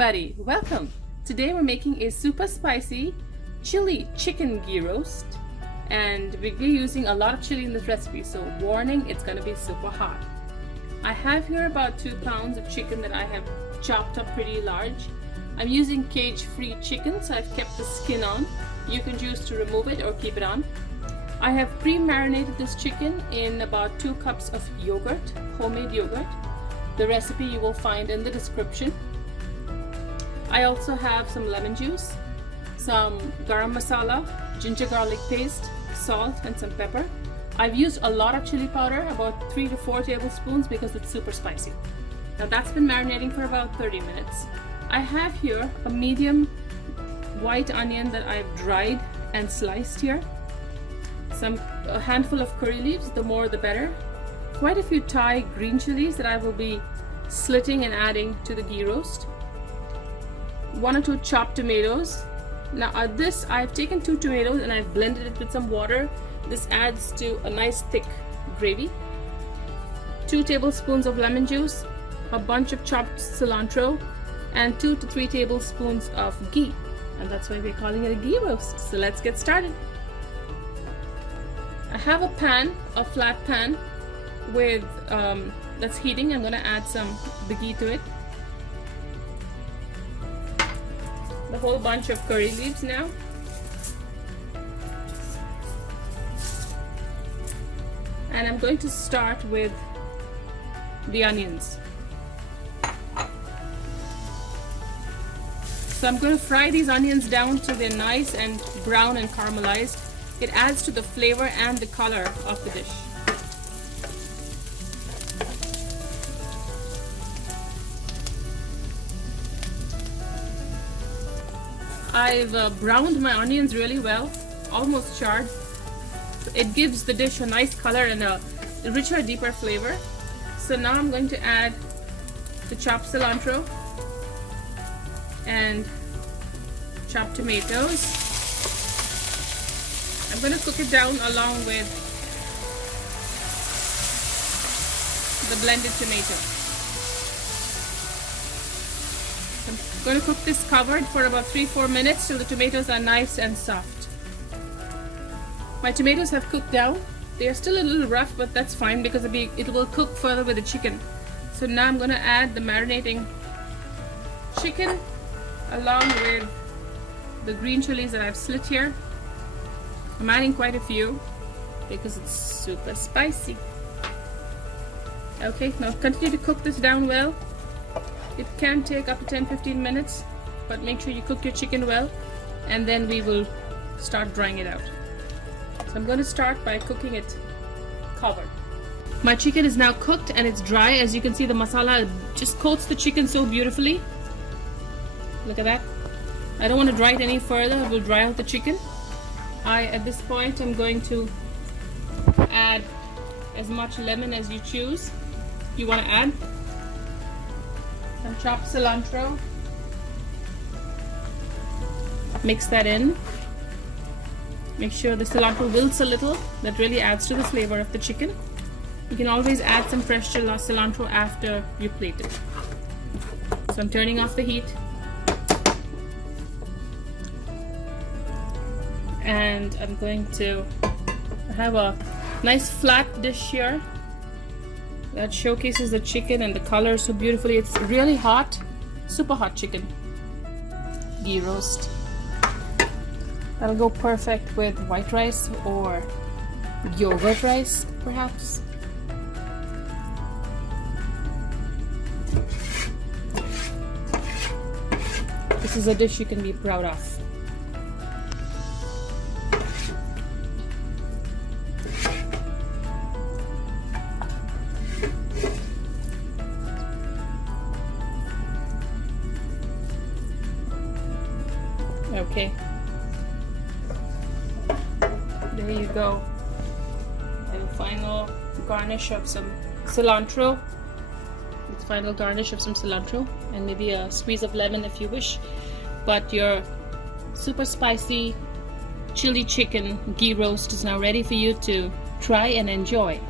everybody, welcome. Today we're making a super spicy chili chicken ghee roast, and we're using a lot of chili in this recipe, so warning, it's going to be super hot. I have here about 2 pounds of chicken that I have chopped up pretty large. I'm using cage-free chicken, so I've kept the skin on. You can choose to remove it or keep it on. I have pre-marinated this chicken in about 2 cups of yogurt, homemade yogurt. The recipe you will find in the description. I also have some lemon juice, some garam masala, ginger garlic paste, salt and some pepper. I've used a lot of chili powder, about 3 to 4 tablespoons, because it's super spicy. Now that's been marinating for about 30 minutes. I have here a medium white onion that I've dried and sliced here. A handful of curry leaves, the more the better. Quite a few Thai green chilies that I will be slitting and adding to the ghee roast. 1 or 2 chopped tomatoes. Now I've taken 2 tomatoes and I've blended it with some water. This adds to a nice thick gravy. 2 tablespoons of lemon juice, a bunch of chopped cilantro, and 2 to 3 tablespoons of ghee. And that's why we're calling it a ghee roast. So let's get started. I have a pan, a flat pan with that's heating. I'm going to add the ghee to it. The whole bunch of curry leaves now. And I'm going to start with the onions. So I'm going to fry these onions down till they're nice and brown and caramelized. It adds to the flavor and the color of the dish. I've browned my onions really well, almost charred. It gives the dish a nice color and a richer, deeper flavor. So now I'm going to add the chopped cilantro and chopped tomatoes. I'm going to cook it down along with the blended tomato. I'm going to cook this covered for about 3-4 minutes till the tomatoes are nice and soft. My tomatoes have cooked down. They are still a little rough, but that's fine because it will cook further with the chicken. So now I'm going to add the marinating chicken along with the green chilies that I've slit here. I'm adding quite a few because it's super spicy. Okay, now continue to cook this down well. It can take up to 10-15 minutes, but make sure you cook your chicken well, and then we will start drying it out. So I'm going to start by cooking it covered. My chicken is now cooked and it's dry. As you can see, the masala just coats the chicken so beautifully. Look at that. I don't want to dry it any further. It will dry out the chicken. At this point, I'm going to add as much lemon as you choose. You want to add some chopped cilantro. Mix that in. Make sure the cilantro wilts a little. That really adds to the flavor of the chicken. You can always add some fresh cilantro after you plate it. So I'm turning off the heat. And I'm going to have a nice flat dish here that showcases the chicken and the color so beautifully. It's really hot, super hot chicken ghee roast. That'll go perfect with white rice or yogurt rice, perhaps. This is a dish you can be proud of. Okay, there you go. And final garnish of some cilantro. It's final garnish of some cilantro and maybe a squeeze of lemon if you wish. But your super spicy chili chicken ghee roast is now ready for you to try and enjoy.